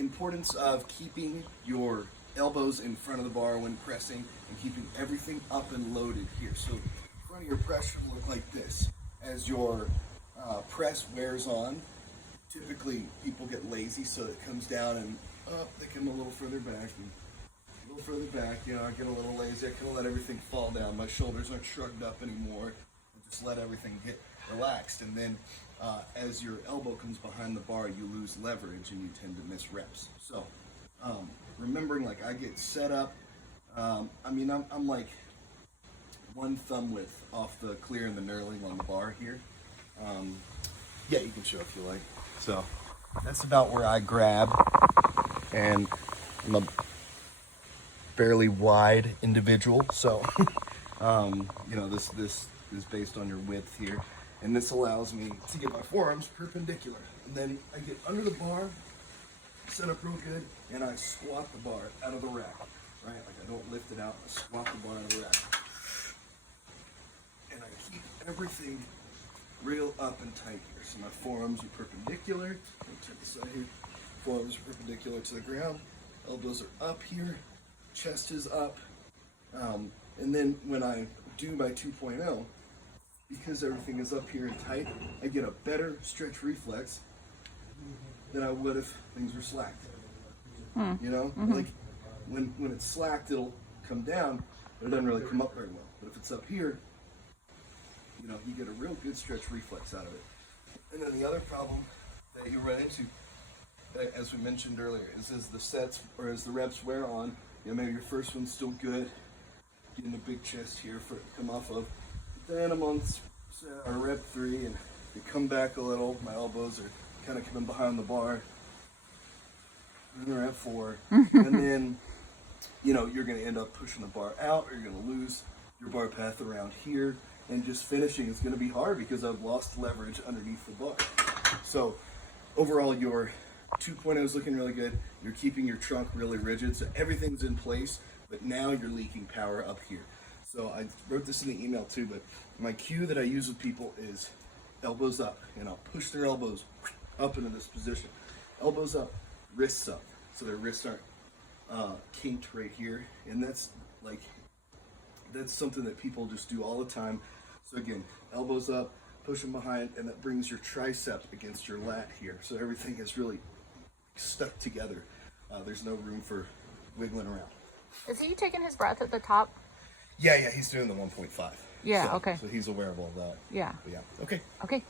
importance of keeping your elbows in front of the bar when pressing and keeping everything up and loaded here. So the front of your press should look like this. As your press wears on, typically people get lazy, so it comes down and up, they come a little further back, and a little further back, you know, I get a little lazy, I kind of let everything fall down. My shoulders aren't shrugged up anymore. I just let everything get relaxed. And then as your elbow comes behind the bar, you lose leverage and you tend to miss reps. So remembering, like, I get set up, I mean, I'm like one thumb width off the clear and the knurling on the bar here. Yeah, you can show if you like. So that's about where I grab, and I'm a fairly wide individual, so you know, this is based on your width here, and this allows me to get my forearms perpendicular, and then I get under the bar, set up real good, and I squat the bar out of the rack, right? Like, I don't lift it out, I squat the bar out of the rack, and I keep everything real up and tight here. So my forearms are perpendicular. Let me check this out here. Forearms are perpendicular to the ground. Elbows are up here. Chest is up. And then when I do my 2.0, because everything is up here and tight, I get a better stretch reflex than I would if things were slacked. You know, like when it's slacked, it'll come down, but it doesn't really come up very well. But if it's up here, you know, you get a real good stretch reflex out of it. And then the other problem that you run into, as we mentioned earlier, is as the sets or as the reps wear on, you know, maybe your first one's still good, getting a big chest here for it to come off of. But then I'm on rep 3 and they come back a little. My elbows are kind of coming behind the bar. And then rep 4. And then, you know, you're going to end up pushing the bar out, or you're going to lose your bar path around here. And just finishing is going to be hard because I've lost leverage underneath the bar. So overall, your 2.0 is looking really good. You're keeping your trunk really rigid, so everything's in place, but now you're leaking power up here. So I wrote this in the email too, but my cue that I use with people is elbows up, and I'll push their elbows up into this position. Elbows up, wrists up, so their wrists aren't kinked right here. And that's something that people just do all the time. So again, elbows up, push them behind, and that brings your tricep against your lat here. So everything is really stuck together. There's no room for wiggling around. Is he taking his breath at the top? Yeah, he's doing the 1.5. Yeah, okay. So he's aware of all that. Yeah. But yeah, okay. Okay.